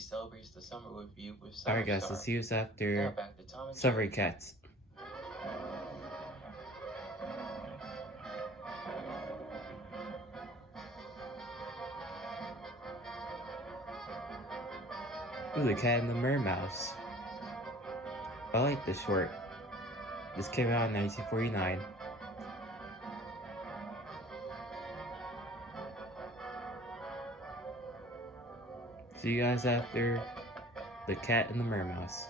celebrates the summer with you with Alright guys, so see you after Now back to Tom and Summer Jerry. Cats. Ooh, the Cat and the Mermouse. I like this short. This came out in 1949. See you guys after the Cat and the Mermouse.